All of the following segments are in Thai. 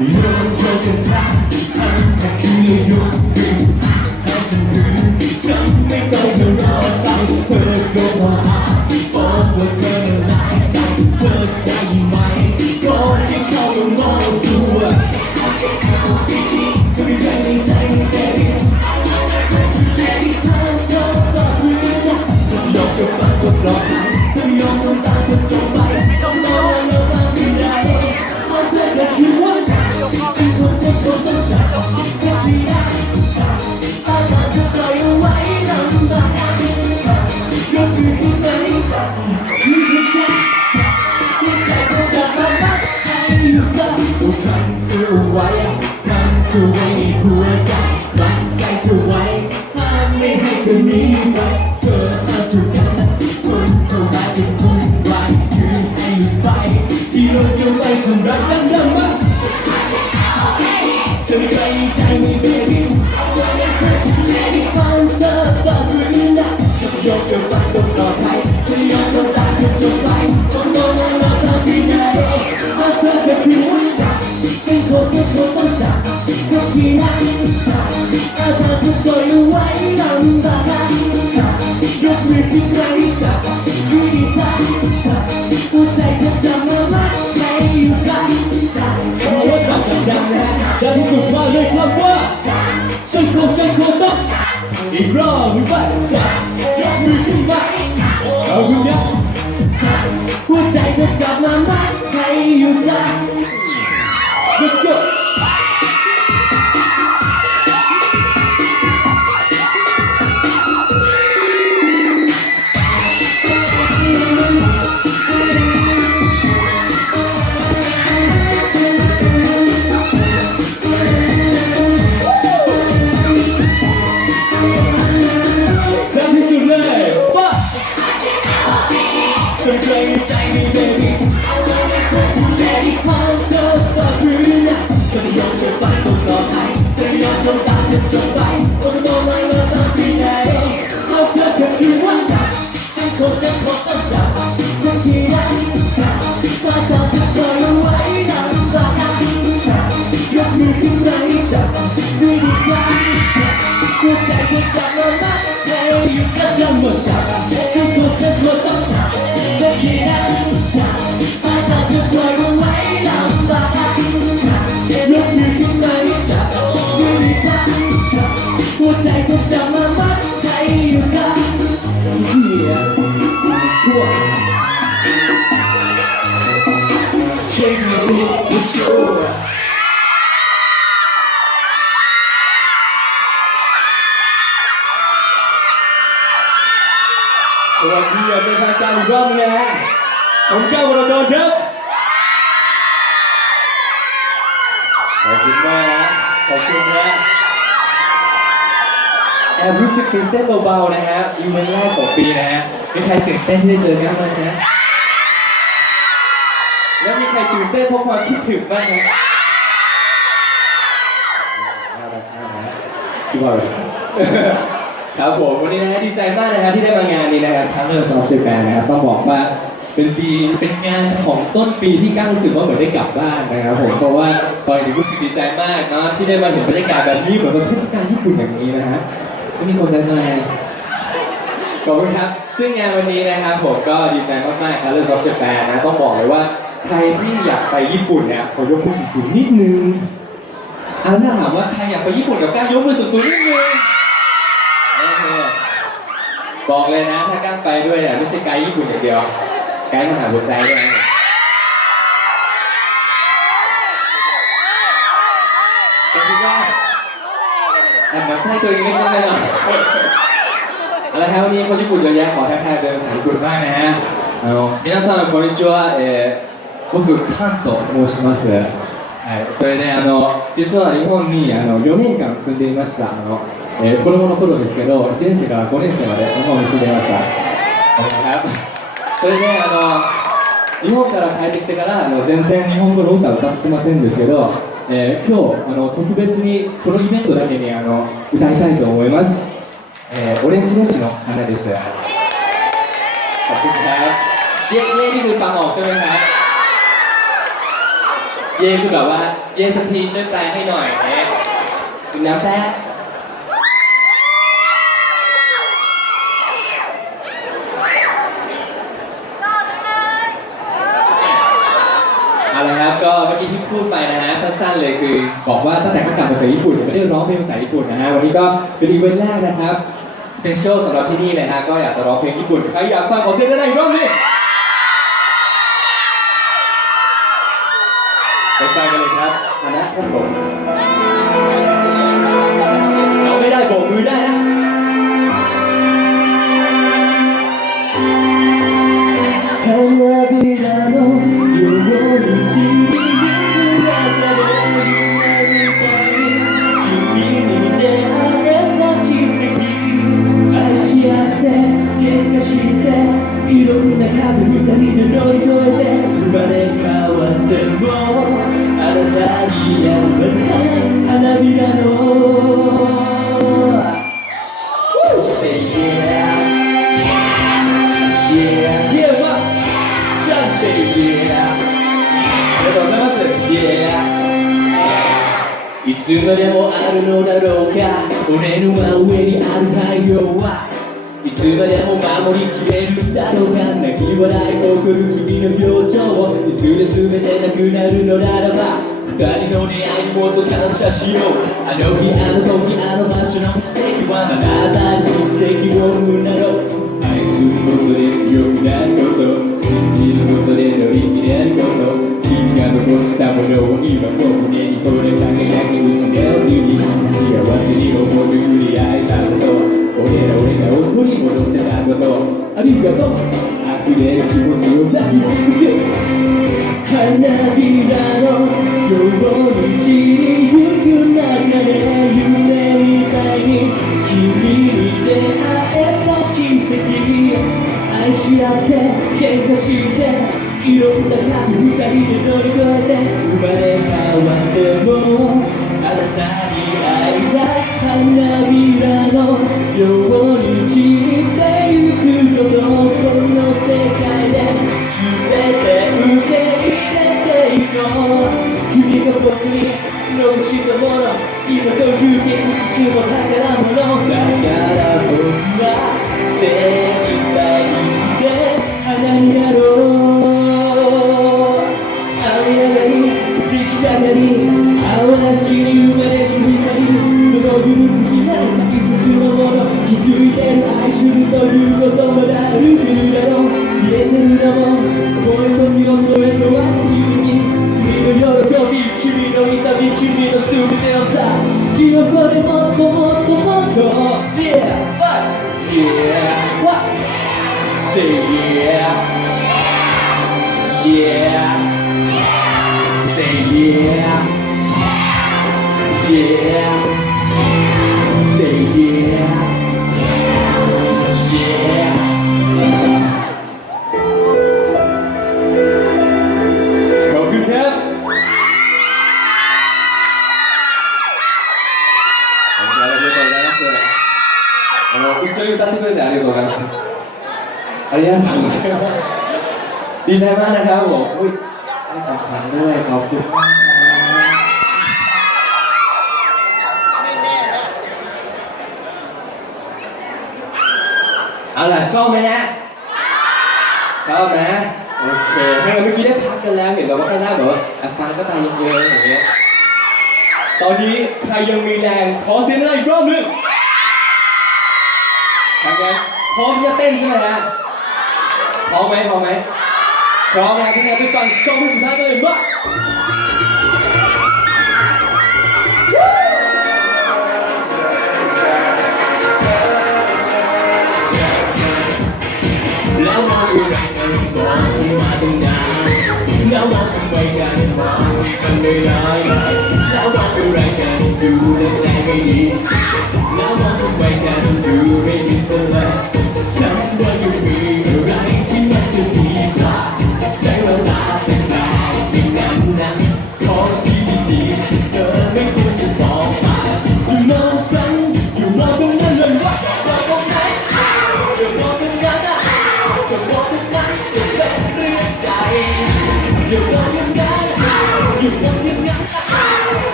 이런 것들 다 안타까워요 Don't you like the การที่สุดว่าด้วยคำว่าฉันคงฉันคงต้องอีกรอบหรือไม่ เต้นเบาๆนะฮะอีเวนต์แรกของปีนะฮะมีใครตื่นเต้นที่ได้เจอกันบ้างนะแล้วมีใครตื่นเต้นเพราะความคิดถึงบ้างไหมน่ารักมากนะพี่บอยครับผมวันนี้นะฮะดีใจมากนะฮะที่ได้มางานนี้นะครับครั้งเริ่มสำหรับเจแปนนะครับต้องบอกว่าเป็นปีเป็นงานของต้นปีที่ก้าวรู้สึกว่าเหมือนได้กลับบ้านนะครับผมเพราะว่าตอนนี้รู้สึกดีใจมากเนาะที่ได้มาเห็นบรรยากาศแบบนี้เหมือนเทศกาลญี่ปุ่นอย่างนี้นะฮะ ไม่มีคนได้ไหมขอบคุณครับ ซึ่งงานวันนี้นะครับผมก็ดีใจมากๆครับเรื่องซอฟต์แวร์นะต้องบอกเลยว่าใครที่อยากไปญี่ปุ่นเนี่ยขอยกมือสูงๆนิดนึงอะแล้วถ้าถามว่าใครอยากไปญี่ปุ่นกับก้าวยกมือสูงๆนิดนึงโอเคบอกเลยนะถ้าก้ามไปด้วยเนี่ยไม่ใช่ไกด์ญี่ปุ่นอย่างเดียวไกด์มหาหัวใจด้วย แอบหมันไส้ตัวเองนิดนึงเลยเนาะเอาละครับวันนี้คนญี่ปุ่นเยอะแยะขอทักทายเป็นภาษาญี่ปุ่นบ้างนะฮะあの皆さんこんにちは、えー、僕カンと申しますはい、それであの実は日本にあの4年間住んでいましたあの、えー子供の頃ですけど1年生から5年生まで日本に住んでいましたครับそれであの日本から帰ってきてからあの全然日本語の歌を歌ってませんですけど、 えー今日あの特別にこのイベントだけにあの歌いたいと思います、えーオレンジレンジの花ですขอบคุณครับเย่เย่นี่คือฟังออกใช่ไหมครับเย่คือแบบว่าเย่สักทีช่วยแปลให้หน่อยเนี่ยคุณน้ำแป๊ะ ละครับก็เมื่อกี้ที่พูดไปนะฮะสั้นๆเลยคือ บอกว่าตั้งแต่เขากลับมาจากญี่ปุ่นเนี่ยไม่ได้ร้องเพลงภาษาญี่ปุ่นนะฮะวันนี้ก็เป็นอีเวนต์แรกนะครับสเปเชียลสำหรับที่นี่นะฮะก็อยากจะร้องเพลงญี่ปุ่นใครอยากฟังขอเสียงได้อีกรอบหนึงไปฟังกันเลยครับคณะท่านผมเราไม่ได้โบกมือได้นะ 花びらの まれ変わってもあなたにやめない花びらの Yeah, Yeah, yeah, what? Just say yeah. ありがとうございます。Yeah. いつまでもあるのだろうか俺の真上にある太陽はつまでも守りきれるんだろうか泣き笑い起こる君の表情をいずれ全てなくなるのならば二人の出会いにもっと感謝しようあの日あの時あの場所の奇跡はあなたに奇跡を生むだろう愛することで強くなること信じることで乗り切れること君が残したものを今ここ胸にこれ輝き失わずに幸せに思って振り合えたこと俺ら俺が元に戻せたことありがとう。溢れる気持ちを抱き続け花びらのように散りゆく中で夢みたいに君に出会えた奇跡愛し合って喧嘩していろんな壁二人で乗り越えて生まれ変わってもあなたに会いたい花びらのように ดีใจมากนะครับผมอุ้ยให้ของขวัญด้วยขอบคุณมากครับเอาล่ะชอบไหมฮะชอบนะ โอเคถ้าเมื่อกี้ได้พักกันแล้วเห็นแบบว่าข้างหน้าแบบว่าอะฟังก็ตายเย็นๆอย่างเงี้ย ตอนนี้ใครยังมีแรงขอเสียงหน่อยอีกรอบหนึงทำงั้นพร้อมที่จะเต้นใช่ไหมฮะพร้อมไหมพร้อมไหม พร้อมนะครับที่จะไปฟังซองที่สุดท้ายกันเลยมาแล้วมองอะไร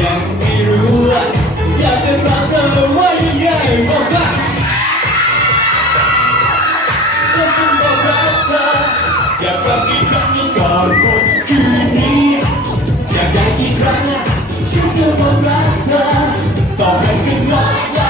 ยังไม่รู้ว่าอยากจะถามเธอว่ายังไงบอกว่าจะฉันบอกรักเธออยากฟังอีกครั้งก่อนหมดคืนนี้อยากได้กี่ครั้งอะฉันจะบอกรักเธอต่อให้เป็นน้อย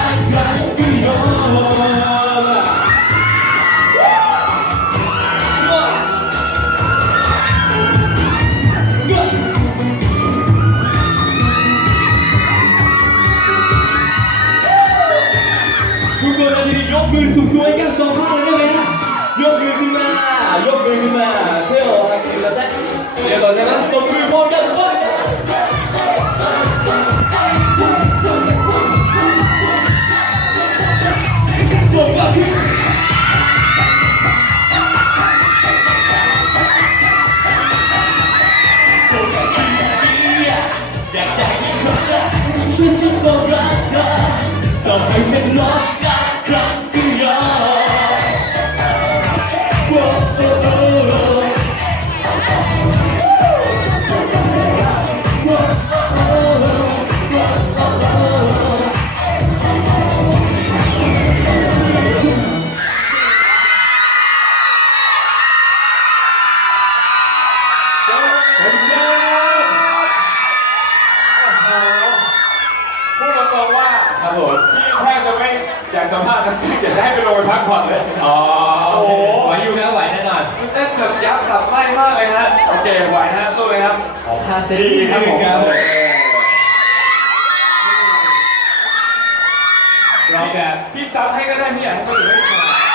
ซับให้ก็ได้พี่อยากให้คนอื่นได้ฟัง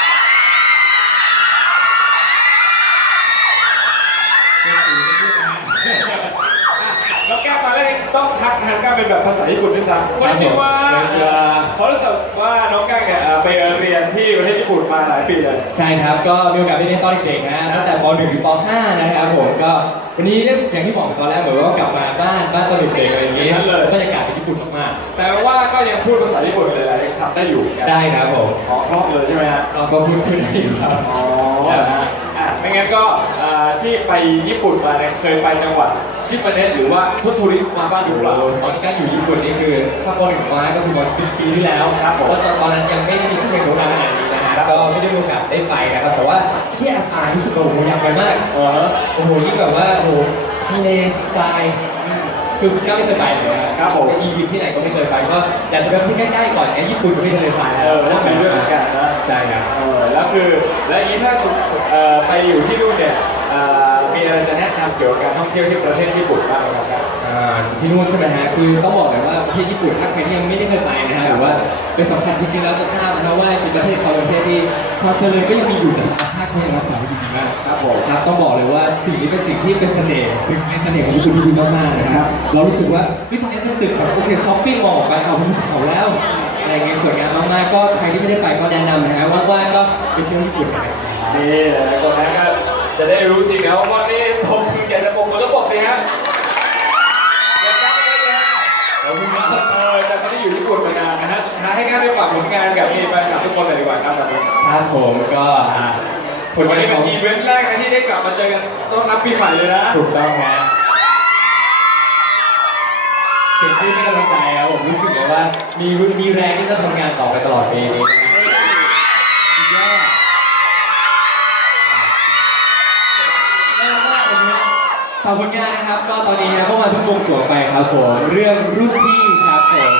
แล้วแก้วมาได้ต้องทักทางก้าวเป็นแบบภาษาญี่ปุ่นด้วยซ้ำวันชิว่าวันชิวาเพราะรู้สึกว่าน้องก้าวเนี่ยเอ่อไปเรียนที่ประเทศญี่ปุ่นมาหลายปีเลยใช่ครับก็มีโอกาสได้เรียนตอนเด็กๆนะตั้งแต่ป .1 ถึงป .5 นะครับผมก็วันนี้เนี่ยอย่างที่บอกตอนแรกเหมือนว่ากลับมาบ้านบ้านตอนเด็กๆอะไรอย่างงี้นั่นเลยบรรยากาศเป็นญี่ปุ่นมากแต่ว่าก็ยังพูดภาษาญี่ปุ่นเลยทำได้อยู่ๆได้ครับผมขอครอบเลยใช่ไหมฮะเราก็พูดคุยได้อยู่ครับอ๋อครับอะ ไม่งั้นก็เอ่อที่ไปญี่ปุ่นมาเนี่ยเคยไปจังหวัดชิมาเนะหรือว่าทุตทูริมาบ้างหรือเปล่า ตอนที่การอยู่ญี่ปุ่นนี่คือถ้าโปรหนึ่งมาก็คือมาสิบปีที่แล้วครับผมเพราะตอนนั้นยังไม่ได้มีชื่อเพลงโด่งดังขนาดนี้นะฮะก็ไม่ได้มีโอกาสได้ไปนะครับแต่ว่าที่แอบอ่านรู้สึกว่าโอ้โหอยากไปมากเออฮะโอ้โหยิ่งแบบว่าโอ้โหทะเลทรายคือก้าวไม่เคยไปเลยนะครับผมอียิปต์ที่ไหนก็ไม่เคยไปก็อยากจะไปที่ใกล้ๆก่อนไงญี่ปุ่นก็มีทะเลทรายเออแล้วมีด้วยเหมือนกันนะ ใช่ครับเออแล้วคือแล้วอย่างนี้ถ้าสมมุติเอ่อไปอยู่ที่นู่นเนี่ยเอ่อมีอะไรจะแนะนำเกี่ยวกับการท่องเที่ยวที่ประเทศญี่ปุ่นบ้างไหมครับ อ่าที่นู่นใช่ไหมฮะคือต้องบอกเลยว่าประเทศญี่ปุ่นถ้าใครที่ยังไม่ได้เคยไปนะฮะหรือว่าเป็นสัมผัสจริงๆแล้วจะทราบนะว่าจริงๆประเทศเขาเป็นประเทศที่ความเจริญก็ยังมีอยู่แต่ธรรมชาติก็ยังรักษาไว้ดีมากครับผมครับต้องบอกเลยว่าสิ่งนี้เป็นสิ่งที่เป็นเสน่ห์เป็นเป็นเสน่ห์ของญี่ปุ่นที่ดีมากๆนะครับเรารู้สึกว่าเฮ้ยตรงนี้เป็นตึกแบบโอเคช้อปปิ้งมอลล์ไปเอาภูเขาแล้ว อะไรเงี้ยสวยงามมากๆก็ใครที่ไม่ได้ไปก็แนะนำนะฮะว่างๆก็ไปเที่ยวญี่ปุ่นกันนะครับนี่หลายคนนะก็จะได้รู้จริงนะว่าวันนี้ผมอยากจะบอกคนต้องบอกเลยฮะอยากจะบอกเลยฮะขอบคุณมากเออแต่ไม่ได้อยู่ญี่ปุ่นมานานนะฮะสุดท้ายให้การได้ฝากผลงานกับมีแฟนคลับทุกคนเลยดีกว่าครับแบบนี้ครับผมก็อ่าผลวันงานนี้ขเป็นองอีเวนต์แรกนะที่ได้กลับมาเจอกันต้อนรับปีใหม่เลยนะถูกต้องฮะเสียงที่ไม่กำลังใจค รู้สึกเลยว่ามีมีแรงที่จะทำงานต่อไปตลอดปีนี้นะครับสุดยอดน่ารักมากเลยนะฝากผลงานนะครับ ก็ตอนนี้นะเมื่อวานเพิ่งวงสวงไปครับผมเรื่องรุ่นพี่ครับผม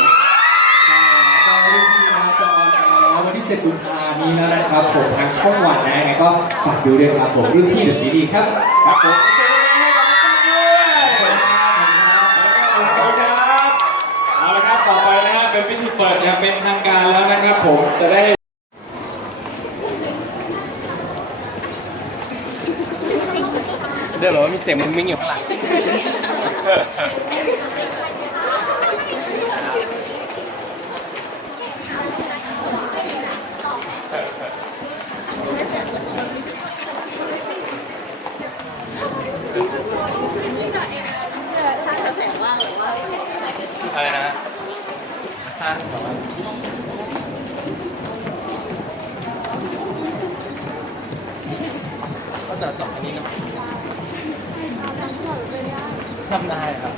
ก็รุ่นพี่นะจอนแอร์แล้ววันที่7กุมภาพันธ์นี้แล้วนะครับผมทางช่องวันนะยังไงก็ฝากดูด้วยครับผมรุ่นพี่เดอะซีรีส์ครับครับผมเจอกันให้กับทุกท่านด้วยขอบคุณครับเอาละครับต่อไปนะฮะเป็นพิธีเปิด อย่างเป็นทางการแล้วนะครับผมจะได้เดี๋ยวเหรอมีเสียงมึงมิ้งอยู่ข้างหลังอะไรนะ ก็จะจบอันนี้เนอะทำได้ครับ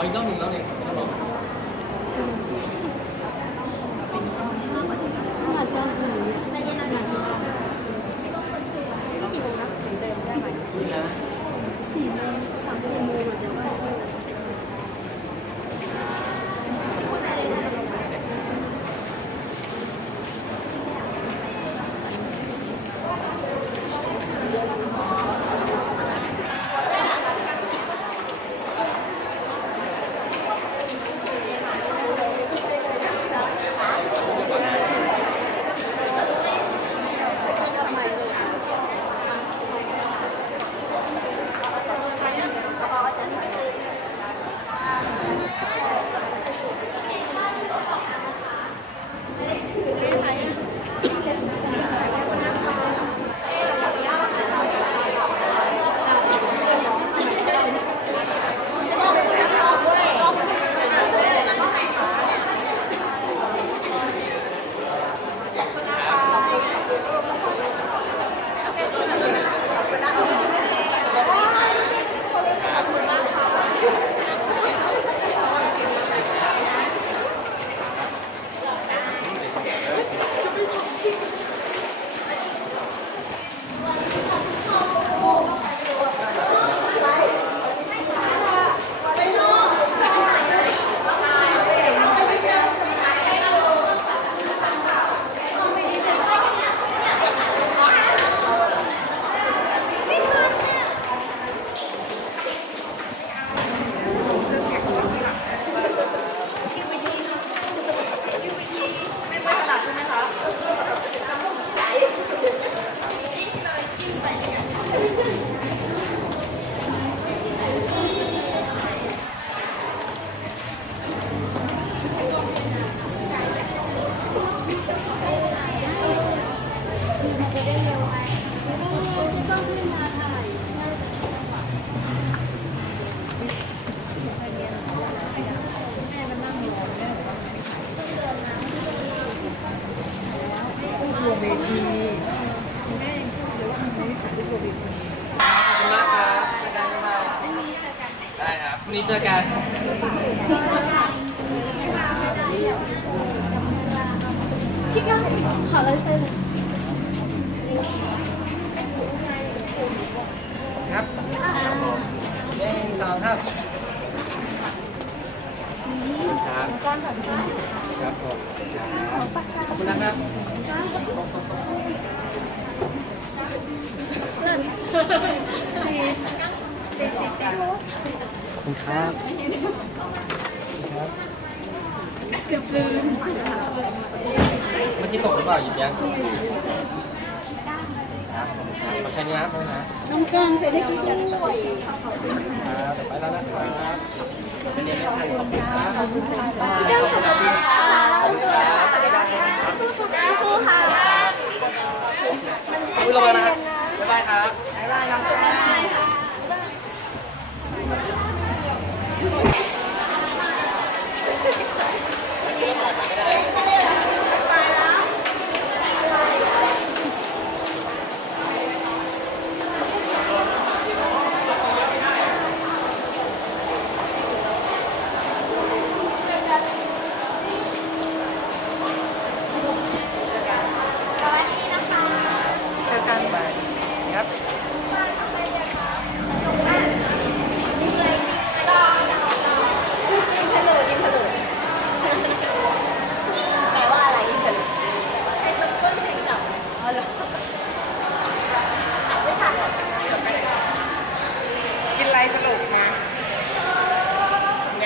아, 이남이 이남이. 好了，谢谢。 หยิบยังขอใช้น้ำด้วยนะน้องแกงเสร็จได้กินด้วยไปแล้วนะครับขอบคุณครับสู้ค่ะมัน